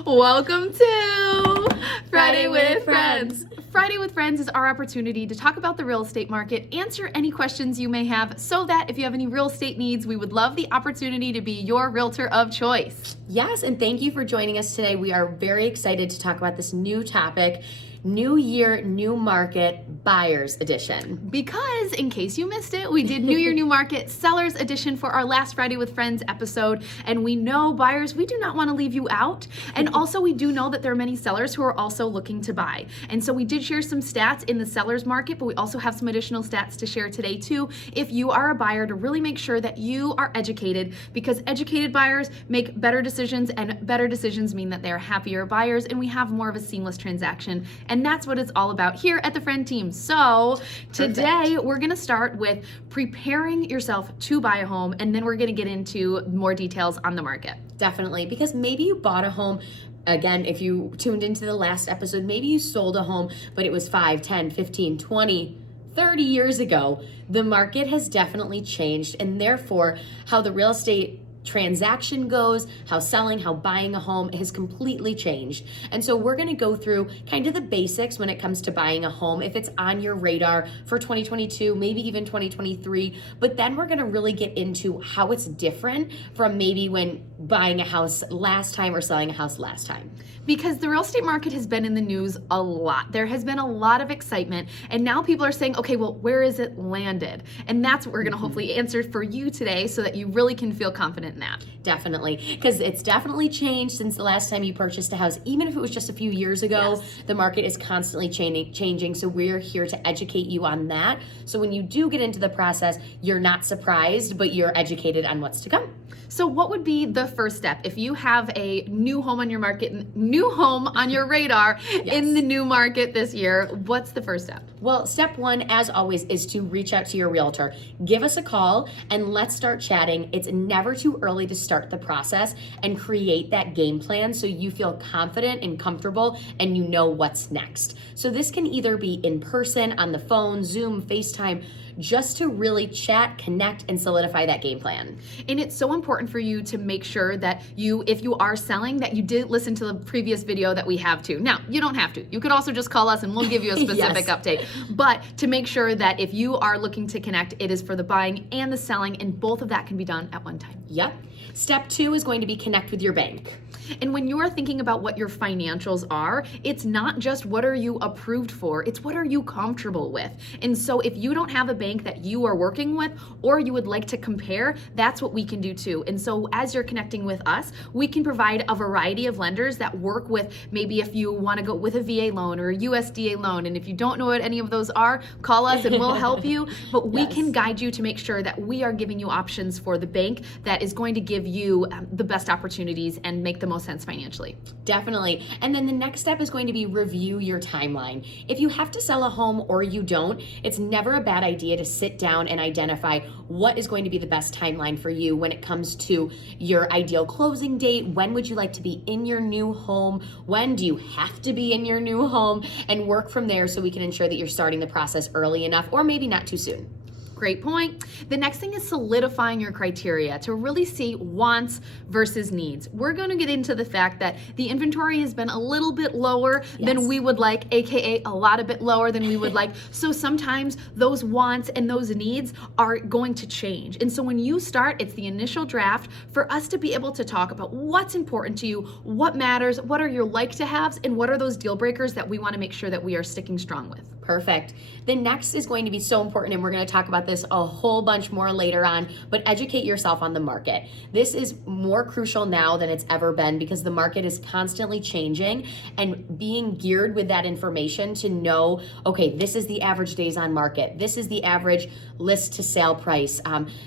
Welcome to Friday with Friends. Friday with Friends is our opportunity to talk about the real estate market, answer any questions you may have, so that if you have any real estate needs, we would love the opportunity to be your realtor of choice. Yes, and thank you for joining us today. We are very excited to talk about this new topic, New Year, New Market, Buyers Edition. Because, in case you missed it, we did New Year, New Market, Sellers Edition for our last Friday with Friends episode. And we know, buyers, we do not want to leave you out. And also, we do know that there are many sellers who are also looking to buy. And so we did share some stats in the sellers market, but we also have some additional stats to share today, too, if you are a buyer, to really make sure that you are educated, because educated buyers make better decisions, and better decisions mean that they are happier buyers, and we have more of a seamless transaction. And that's what it's all about here at the Friend Team. So today we're going to start with preparing yourself to buy a home, and then we're going to get into more details on the market. Definitely, because maybe you bought a home. Again, if you tuned into the last episode, maybe you sold a home, but it was 5, 10, 15, 20, 30 years ago. The market has definitely changed, and therefore how the real estate transaction goes, how selling, how buying a home has completely changed. And so we're going to go through kind of the basics when it comes to buying a home, if it's on your radar for 2022, maybe even 2023, but then we're going to really get into how it's different from maybe when buying a house last time or selling a house last time. Because the real estate market has been in the news a lot. There has been a lot of excitement, and now people are saying, okay, well, where is it landed? And that's what we're going to hopefully answer for you today, so that you really can feel confident in that. Definitely, because it's definitely changed since the last time you purchased a house. Even if it was just a few years ago, yes, the market is constantly changing. So we're here to educate you on that. So when you do get into the process, you're not surprised, but you're educated on what's to come. So what would be the first step if you have a new home on your market, new home on your radar yes, in the new market this year? What's the first step? Well, step one, as always, is to reach out to your realtor. Give us a call and let's start chatting. It's never too early to start the process and create that game plan so you feel confident and comfortable and you know what's next. So this can either be in person, on the phone, Zoom, FaceTime, just to really chat, connect, and solidify that game plan. And it's so important for you to make sure that if you are selling, that you did listen to the previous video that we have too. Now, you don't have to. You could also just call us and we'll give you a specific yes, update. But to make sure that if you are looking to connect, it is for the buying and the selling, and both of that can be done at one time. Yep. Step two is going to be connect with your bank. And when you are thinking about what your financials are, it's not just what are you approved for, it's what are you comfortable with. And so if you don't have a bank that you are working with, or you would like to compare, that's what we can do too. And so as you're connecting with us, we can provide a variety of lenders that work with, maybe if you want to go with a VA loan or a USDA loan, and if you don't know what any of those are, call us and we'll help you. But we yes, can guide you to make sure that we are giving you options for the bank that is going to give you the best opportunities and make the most sense financially. Definitely. And then the next step is going to be review your timeline. If you have to sell a home or you don't, it's never a bad idea to sit down and identify what is going to be the best timeline for you when it comes to your ideal closing date. When would you like to be in your new home? When do you have to be in your new home? And work from there so we can ensure that you're starting the process early enough, or maybe not too soon. Great point. The next thing is solidifying your criteria to really see wants versus needs. We're going to get into the fact that the inventory has been a little bit lower yes, than we would like, aka a lot a bit lower than we would like. So sometimes those wants and those needs are going to change. And so when you start, it's the initial draft for us to be able to talk about what's important to you, what matters, what are your like to haves, and what are those deal breakers that we want to make sure that we are sticking strong with. Perfect. The next is going to be so important, and we're going to talk about this a whole bunch more later on, but educate yourself on the market. This is more crucial now than it's ever been because the market is constantly changing, and being geared with that information to know, okay, this is the average days on market. This is the average list to sale price.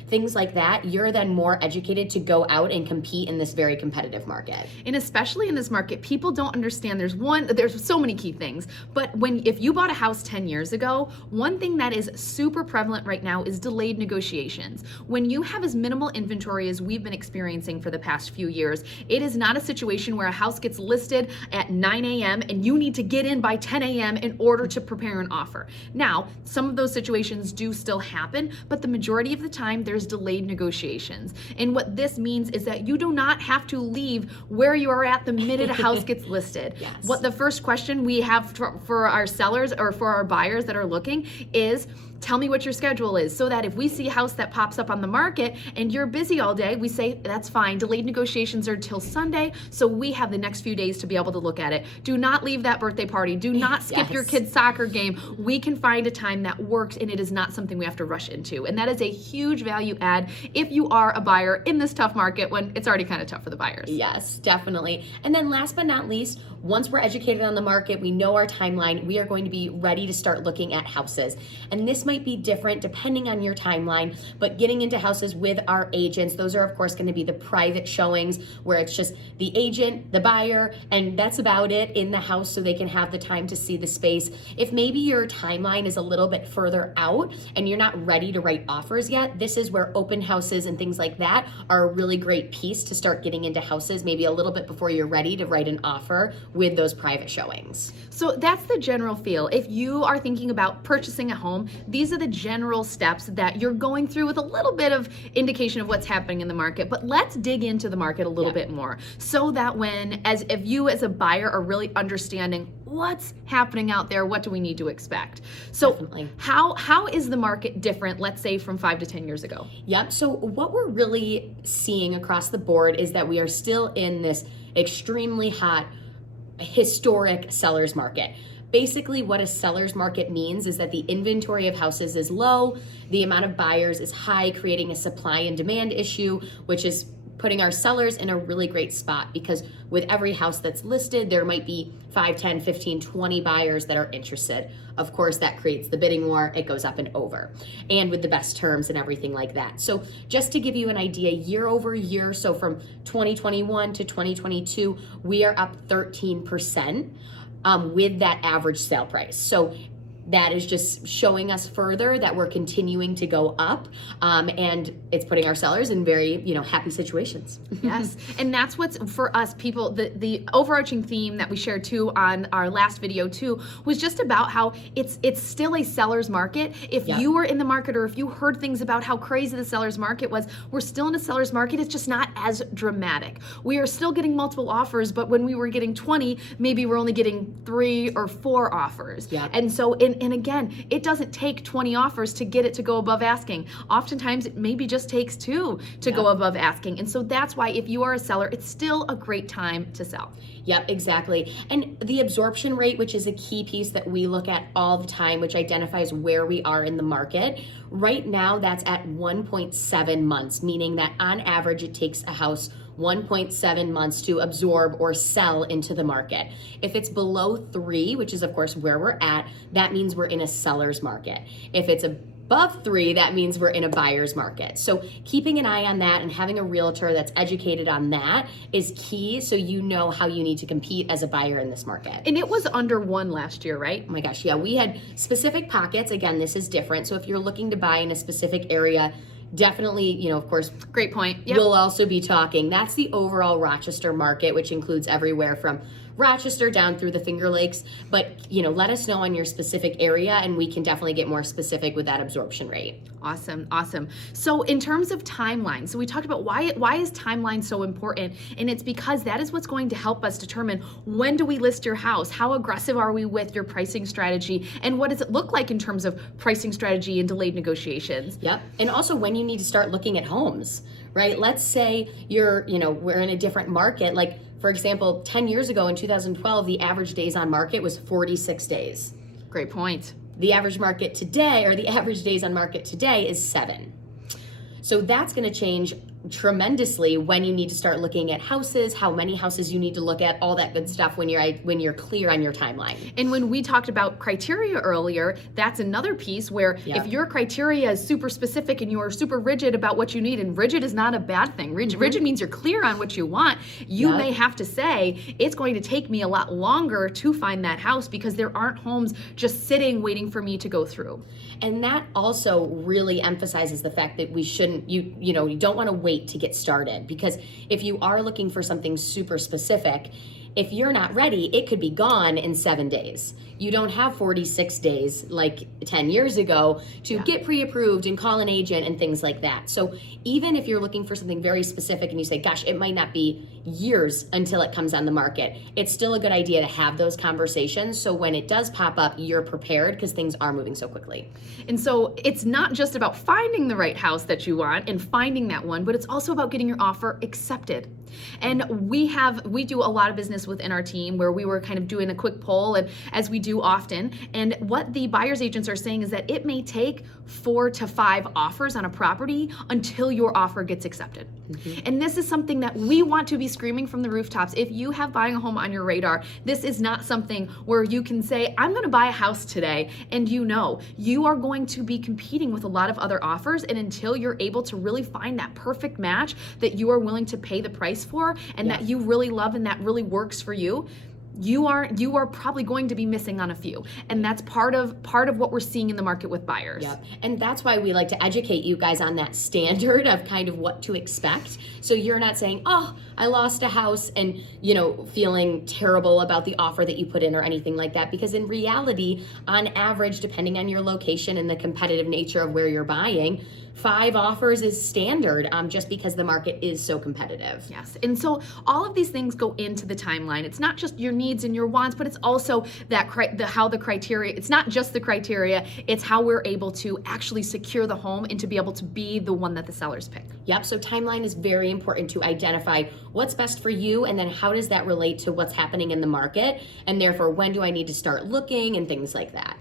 Things like that. You're then more educated to go out and compete in this very competitive market. And especially in this market, people don't understand there's so many key things, but if you bought a house 10 years ago, one thing that is super prevalent right now now is delayed negotiations. When you have as minimal inventory as we've been experiencing for the past few years, it is not a situation where a house gets listed at 9 a.m. and you need to get in by 10 a.m. in order to prepare an offer. Now, some of those situations do still happen, but the majority of the time there's delayed negotiations. And what this means is that you do not have to leave where you are at the minute a house gets listed. Yes. What the first question we have for our sellers or for our buyers that are looking is, tell me what your schedule is, so that if we see a house that pops up on the market and you're busy all day, we say, that's fine. Delayed negotiations are till Sunday, so we have the next few days to be able to look at it. Do not leave that birthday party. Do not skip your kid's soccer game. We can find a time that works, and it is not something we have to rush into. And that is a huge value add if you are a buyer in this tough market when it's already kind of tough for the buyers. Yes, definitely. And then last but not least, once we're educated on the market, we know our timeline, we are going to be ready to start looking at houses. And this might be different depending on your timeline, but getting into houses with our agents, those are of course going to be the private showings where it's just the agent, the buyer, and that's about it in the house so they can have the time to see the space. If maybe your timeline is a little bit further out and you're not ready to write offers yet, this is where open houses and things like that are a really great piece to start getting into houses maybe a little bit before you're ready to write an offer with those private showings. So that's the general feel. If you are thinking about purchasing a home, these are the general steps that you're going through with a little bit of indication of what's happening in the market. But let's dig into the market a little bit more, so that if you as a buyer are really understanding what's happening out there, what do we need to expect? So Definitely. How is the market different, let's say, from 5 to 10 years ago? Yep. So what we're really seeing across the board is that we are still in this extremely hot historic seller's market. Basically, what a seller's market means is that the inventory of houses is low, the amount of buyers is high, creating a supply and demand issue, which is putting our sellers in a really great spot, because with every house that's listed, there might be 5, 10, 15, 20 buyers that are interested. Of course, that creates the bidding war. It goes up and over, and with the best terms and everything like that. So just to give you an idea, year over year, so from 2021 to 2022, we are up 13% with that average sale price. So that is just showing us further that we're continuing to go up, and it's putting our sellers in very, happy situations. Yes, and that's what's for us people. The overarching theme that we shared too on our last video too was just about how it's still a seller's market. If you were in the market, or if you heard things about how crazy the seller's market was, we're still in a seller's market. It's just not as dramatic. We are still getting multiple offers, but when we were getting 20, maybe we're only getting 3 or 4 offers. Yeah. And so and again, it doesn't take 20 offers to get it to go above asking. Oftentimes, it maybe just takes 2 to go above asking. And so that's why if you are a seller, it's still a great time to sell. Yep, exactly. And the absorption rate, which is a key piece that we look at all the time, which identifies where we are in the market. Right now, that's at 1.7 months, meaning that on average, it takes a house 1.7 months to absorb or sell into the market. If it's below 3, which is of course where we're at, that means we're in a seller's market. If it's above 3, that means we're in a buyer's market. So keeping an eye on that and having a realtor that's educated on that is key, so you know how you need to compete as a buyer in this market. And it was under 1 last year, right? Oh my gosh, yeah, we had specific pockets. Again, this is different. So if you're looking to buy in a specific area, definitely, of course, great point. Yep. We'll also be talking. That's the overall Rochester market, which includes everywhere from Rochester down through the Finger Lakes. But, let us know on your specific area, and we can definitely get more specific with that absorption rate. Awesome. So in terms of timeline, so we talked about why is timeline so important, and it's because that is what's going to help us determine when do we list your house, how aggressive are we with your pricing strategy, and what does it look like in terms of pricing strategy and delayed negotiations. Yep, and also when you need to start looking at homes, right? Let's say we're in a different market, like for example, 10 years ago in 2012, the average days on market was 46 days. Great point. The average market today, or the average days on market today, is 7. So that's going to change tremendously when you need to start looking at houses, how many houses you need to look at, all that good stuff when you're clear on your timeline. And when we talked about criteria earlier, that's another piece where if your criteria is super specific and you are super rigid about what you need, and rigid is not a bad thing. Rigid means you're clear on what you want. You may have to say, it's going to take me a lot longer to find that house because there aren't homes just sitting waiting for me to go through. And that also really emphasizes the fact that we shouldn't, you don't want to wait to get started, because if you are looking for something super specific, if you're not ready, it could be gone in 7 days. You don't have 46 days like 10 years ago to get pre-approved and call an agent and things like that. So even if you're looking for something very specific and you say, gosh, it might not be years until it comes on the market, it's still a good idea to have those conversations so when it does pop up, you're prepared, because things are moving so quickly. And so it's not just about finding the right house that you want and finding that one, but it's also about getting your offer accepted. And we do a lot of business within our team where we were kind of doing a quick poll, and as we do often, and what the buyer's agents are saying is that it may take 4 to 5 offers on a property until your offer gets accepted. And this is something that we want to be screaming from the rooftops. If you have buying a home on your radar, this is not something where you can say, I'm going to buy a house today, and you are going to be competing with a lot of other offers, and until you're able to really find that perfect match that you are willing to pay the price for and that you really love and that really works for you, you are probably going to be missing on a few. And that's part of what we're seeing in the market with buyers. Yep. And that's why we like to educate you guys on that standard of kind of what to expect. So you're not saying, oh, I lost a house and, feeling terrible about the offer that you put in or anything like that. Because in reality, on average, depending on your location and the competitive nature of where you're buying, 5 offers is standard, just because the market is so competitive. Yes, and so all of these things go into the timeline. It's not just your needs and your wants, but it's also how the criteria. It's not just the criteria; it's how we're able to actually secure the home and to be able to be the one that the sellers pick. Yep. So timeline is very important to identify what's best for you, and then how does that relate to what's happening in the market, and therefore when do I need to start looking and things like that.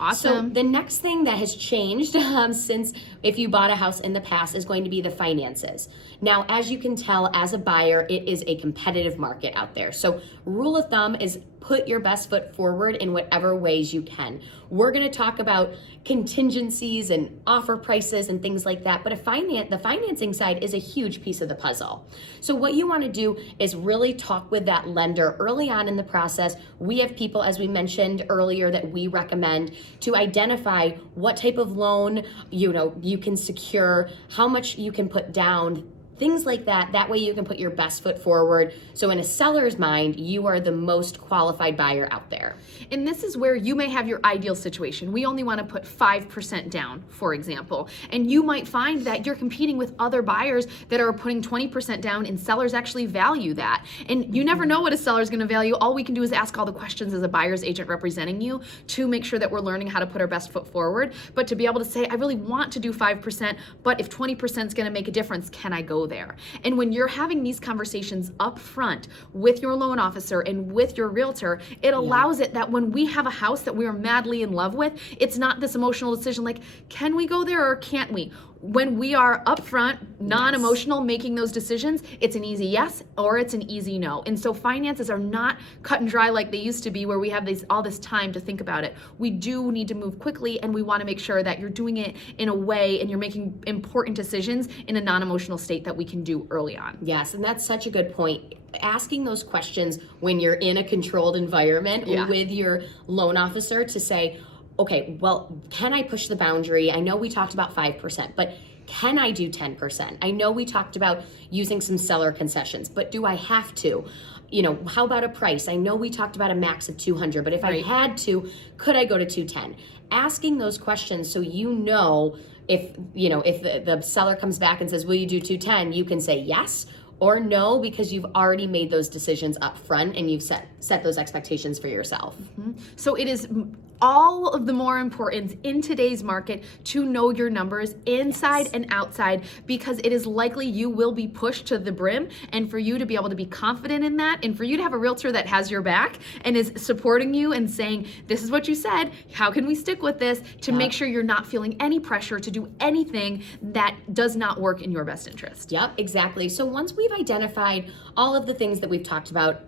Awesome. So the next thing that has changed since if you bought a house in the past is going to be the finances. Now, as you can tell, as a buyer, it is a competitive market out there. So rule of thumb is put your best foot forward in whatever ways you can. We're going to talk about contingencies and offer prices and things like that, but the financing side is a huge piece of the puzzle. So what you want to do is really talk with that lender early on in the process. We have people, as we mentioned earlier, that we recommend to identify what type of loan you can secure, how much you can put down, things like that. That way you can put your best foot forward. So in a seller's mind, you are the most qualified buyer out there. And this is where you may have your ideal situation. We only want to put 5% down, for example. And you might find that you're competing with other buyers that are putting 20% down, and sellers actually value that. And you never know what a seller's going to value. All we can do is ask all the questions as a buyer's agent representing you to make sure that we're learning how to put our best foot forward. But to be able to say, I really want to do 5%, but if 20% is going to make a difference, can I go there? And when you're having these conversations up front with your loan officer and with your realtor, it allows it that when we have a house that we are madly in love with, it's not this emotional decision like, can we go there or can't we? When we are upfront, non-emotional, making those decisions, it's an easy yes or it's an easy no. And so finances are not cut and dry like they used to be, where we have all this time to think about it. We do need to move quickly, and we want to make sure that you're doing it in a way and you're making important decisions in a non-emotional state that we can do early on. Yes, and that's such a good point. Asking those questions when you're in a controlled environment with your loan officer to say, okay, well, can I push the boundary? I know we talked about 5%, but can I do 10%? I know we talked about using some seller concessions, but do I have to? How about a price? I know we talked about a max of 200, but if I had to, could I go to 210? Asking those questions so if the seller comes back and says, will you do 210? You can say yes or no, because you've already made those decisions up front and you've set those expectations for yourself. So it is all of the more importance in today's market to know your numbers inside and outside, because it is likely you will be pushed to the brim, and for you to be able to be confident in that, and for you to have a realtor that has your back and is supporting you and saying, this is what you said, how can we stick with this, to make sure you're not feeling any pressure to do anything that does not work in your best interest. Yep, exactly. So once we've identified all of the things that we've talked about,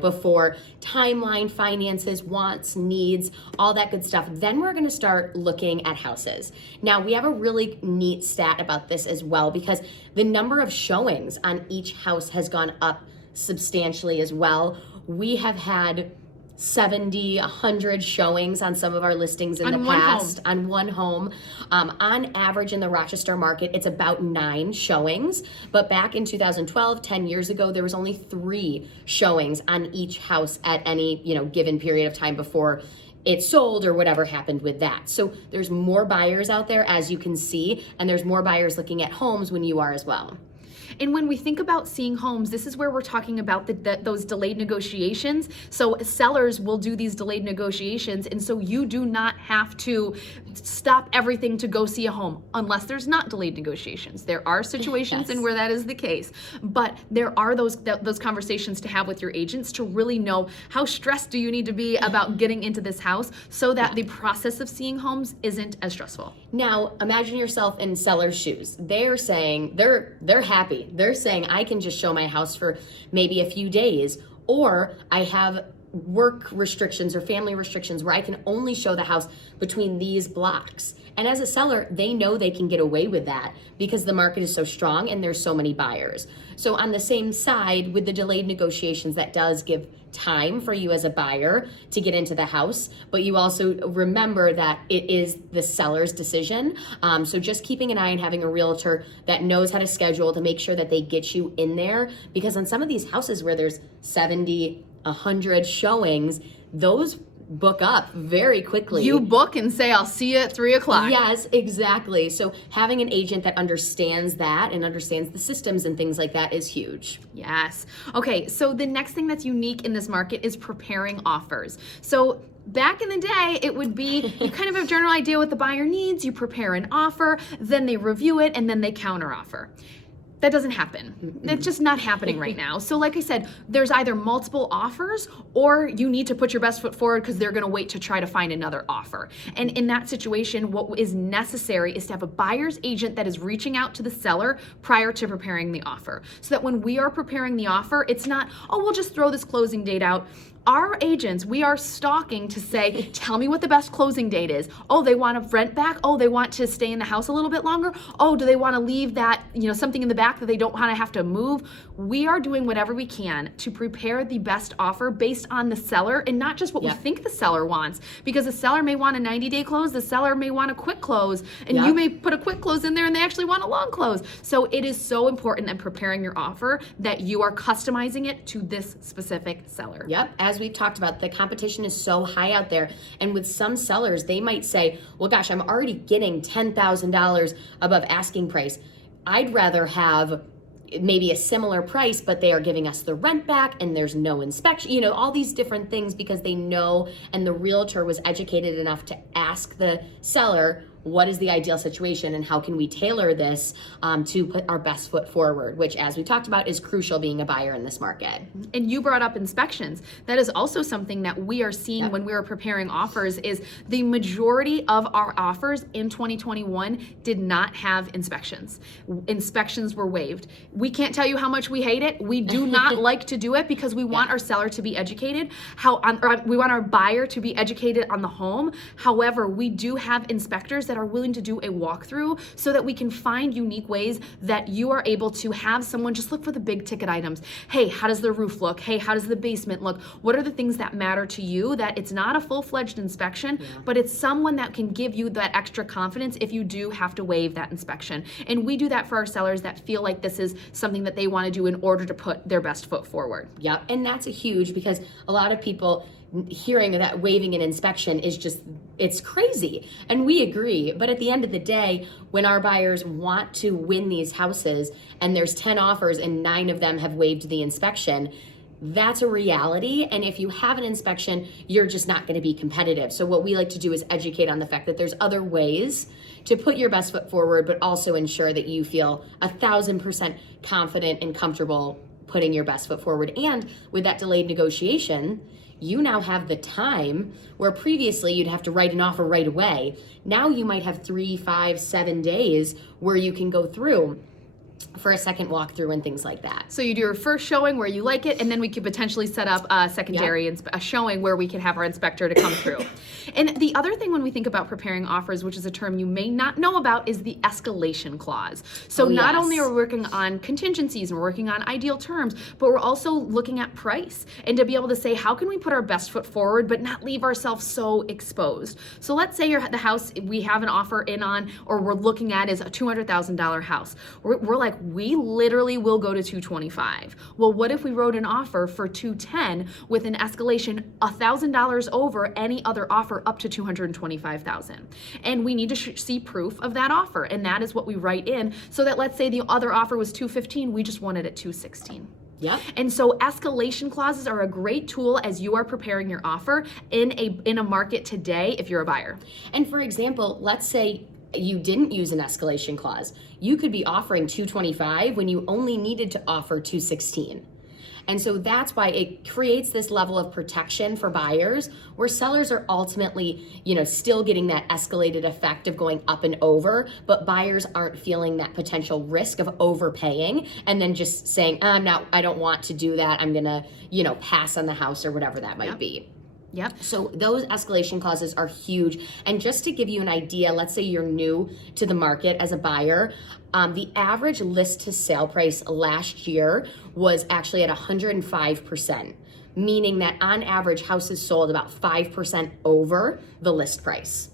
before, timeline, finances, wants, needs, all that good stuff, then we're going to start looking at houses. Now, we have a really neat stat about this as well, because the number of showings on each house has gone up substantially as well. We have had 70, 100 showings on some of our listings in the past on one home. On average in the Rochester market, it's about 9 showings. But back in 2012, 10 years ago, there was only 3 showings on each house at any, given period of time before it sold or whatever happened with that. So there's more buyers out there, as you can see, and there's more buyers looking at homes when you are as well. And when we think about seeing homes, this is where we're talking about those delayed negotiations. So sellers will do these delayed negotiations, and so you do not have to stop everything to go see a home unless there's not delayed negotiations. There are situations in where that is the case, but there are those conversations to have with your agents to really know how stressed do you need to be about getting into this house, so that the process of seeing homes isn't as stressful. Now, imagine yourself in seller's shoes. They're saying they're happy. They're saying, I can just show my house for maybe a few days, or I have work restrictions or family restrictions where I can only show the house between these blocks. And as a seller, they know they can get away with that because the market is so strong and there's so many buyers. So on the same side, with the delayed negotiations, that does give time for you as a buyer to get into the house, but you also remember that it is the seller's decision. So just keeping an eye and having a realtor that knows how to schedule to make sure that they get you in there, because on some of these houses where there's 70, 100 showings, those book up very quickly. You book and say, I'll see you at 3:00. Yes, exactly. So having an agent that understands that and understands the systems and things like that is huge. Yes. Okay, so the next thing that's unique in this market is preparing offers. So back in the day, it would be, you kind of have a general idea what the buyer needs, you prepare an offer, then they review it, and then they counter offer. That doesn't happen. It's just not happening right now. So like I said, there's either multiple offers, or you need to put your best foot forward because they're gonna wait to try to find another offer. And in that situation, what is necessary is to have a buyer's agent that is reaching out to the seller prior to preparing the offer. So that when we are preparing the offer, it's not, oh, we'll just throw this closing date out. Our agents, we are stalking to say, tell me what the best closing date is. Oh, they want to rent back? Oh, they want to stay in the house a little bit longer? Oh, do they want to leave that, something in the back that they don't want to have to move? We are doing whatever we can to prepare the best offer based on the seller, and not just what we think the seller wants. Because the seller may want a 90-day close, the seller may want a quick close, and you may put a quick close in there and they actually want a long close. So it is so important in preparing your offer that you are customizing it to this specific seller. Yep, as we've talked about, the competition is so high out there, and with some sellers, they might say, well, gosh, I'm already getting $10,000 above asking price. I'd rather have maybe a similar price, but they are giving us the rent back and there's no inspection, all these different things, because they know, and the realtor was educated enough to ask the seller, what is the ideal situation and how can we tailor this to put our best foot forward, which, as we talked about, is crucial being a buyer in this market. And you brought up inspections. That is also something that we are seeing when we are preparing offers, is the majority of our offers in 2021 did not have inspections. Inspections were waived. We can't tell you how much we hate it. We do not like to do it because we want our seller to be educated, we want our buyer to be educated on the home. However, we do have inspectors that are willing to do a walkthrough so that we can find unique ways that you are able to have someone just look for the big ticket items. Hey, how does the roof look? Hey, how does the basement look? What are the things that matter to you? That it's not a full-fledged inspection, but it's someone that can give you that extra confidence if you do have to waive that inspection. And we do that for our sellers that feel like this is something that they want to do in order to put their best foot forward. Yep, and that's a huge, because a lot of people hearing that waiving an inspection is just, it's crazy. And we agree. But at the end of the day, when our buyers want to win these houses and there's 10 offers and 9 of them have waived the inspection, that's a reality. And if you have an inspection, you're just not going to be competitive. So what we like to do is educate on the fact that there's other ways to put your best foot forward, but also ensure that you feel 1,000% confident and comfortable putting your best foot forward. And with that delayed negotiation, you now have the time where previously you'd have to write an offer right away. Now you might have 3, 5, 7 days where you can go through for a second walkthrough and things like that. So you do your first showing where you like it, and then we could potentially set up a secondary a showing where we can have our inspector to come through. And the other thing when we think about preparing offers, which is a term you may not know about, is the escalation clause. So not only are we working on contingencies and we're working on ideal terms, but we're also looking at price and to be able to say, how can we put our best foot forward but not leave ourselves so exposed? So let's say the house we have an offer in on, or we're looking at, is a $200,000 house. We're like, we literally will go to $225,000. Well, what if we wrote an offer for $210,000 with an escalation $1,000 over any other offer up to $225,000? And we need to see proof of that offer, and that is what we write in. So that, let's say the other offer was $215,000, we just want it at $216,000. Yep. And so escalation clauses are a great tool as you are preparing your offer in a market today if you're a buyer. And for example, let's say you didn't use an escalation clause. You could be offering $225,000 when you only needed to offer $216,000. And so that's why it creates this level of protection for buyers where sellers are ultimately, still getting that escalated effect of going up and over, but buyers aren't feeling that potential risk of overpaying and then just saying, I don't want to do that. I'm going to, pass on the house or whatever that might be. Yep. So those escalation clauses are huge. And just to give you an idea, let's say you're new to the market as a buyer, the average list to sale price last year was actually at 105%, meaning that on average houses sold about 5% over the list price.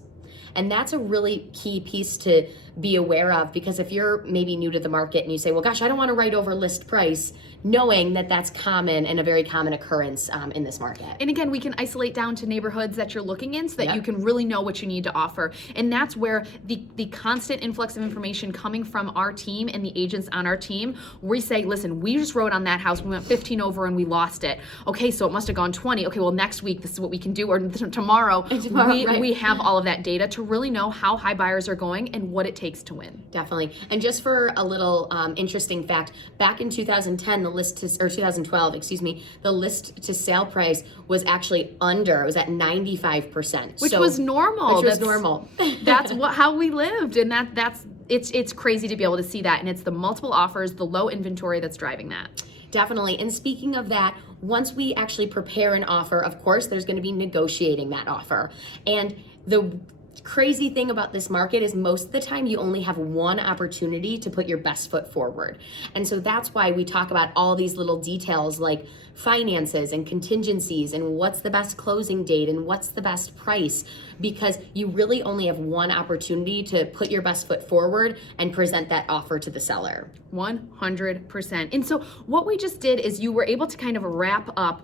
And that's a really key piece to be aware of, because if you're maybe new to the market and you say, well, gosh, I don't want to write over list price, knowing that that's common and a very common occurrence in this market. And again, we can isolate down to neighborhoods that you're looking in so that you can really know what you need to offer. And that's where the constant influx of information coming from our team and the agents on our team, we say, listen, we just wrote on that house, we went 15 over and we lost it. Okay, so it must have gone 20. Okay, well, next week, this is what we can do, or tomorrow, we have all of that data to really know how high buyers are going and what it takes to win. Definitely. And just for a little interesting fact, back in 2010, 2012, the list to sale price was actually under, it was at 95%. Which was normal. Which was normal. That's how we lived. And it's crazy to be able to see that. And it's the multiple offers, the low inventory that's driving that. Definitely. And speaking of that, once we actually prepare an offer, of course, there's going to be negotiating that offer. And the crazy thing about this market is most of the time you only have one opportunity to put your best foot forward. And so that's why we talk about all these little details like finances and contingencies and what's the best closing date and what's the best price, because you really only have one opportunity to put your best foot forward and present that offer to the seller. 100%. And so what we just did is you were able to kind of wrap up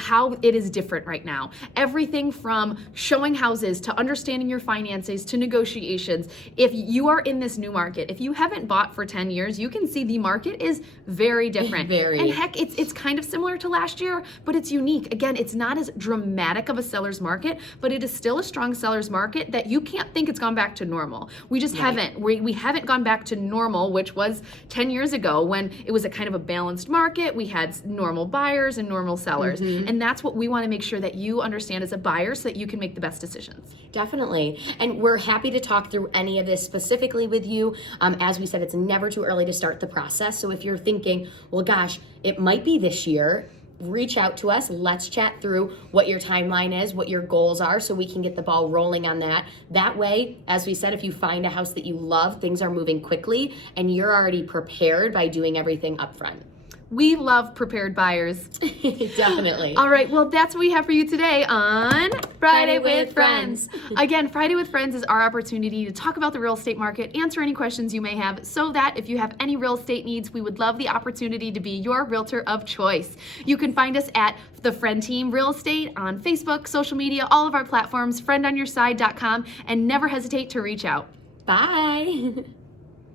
how it is different right now. Everything from showing houses to understanding your finances to negotiations. If you are in this new market, if you haven't bought for 10 years, you can see the market is very different. And heck, it's kind of similar to last year, but it's unique. Again, it's not as dramatic of a seller's market, but it is still a strong seller's market that you can't think it's gone back to normal. We just haven't. We haven't gone back to normal, which was 10 years ago when it was a kind of a balanced market. We had normal buyers and normal sellers. And that's what we want to make sure that you understand as a buyer so that you can make the best decisions. Definitely. And we're happy to talk through any of this specifically with you. As we said, it's never too early to start the process. So if you're thinking, well, gosh, it might be this year, reach out to us. Let's chat through what your timeline is, what your goals are, so we can get the ball rolling on that. That way, as we said, if you find a house that you love, things are moving quickly and you're already prepared by doing everything up front. We love prepared buyers. Definitely. All right, well, that's what we have for you today on Friday with Friends. Again, Friday with Friends is our opportunity to talk about the real estate market, answer any questions you may have, so that if you have any real estate needs, we would love the opportunity to be your realtor of choice. You can find us at the Friend Team Real Estate on Facebook, social media, all of our platforms, friendonyourside.com, and never hesitate to reach out. Bye.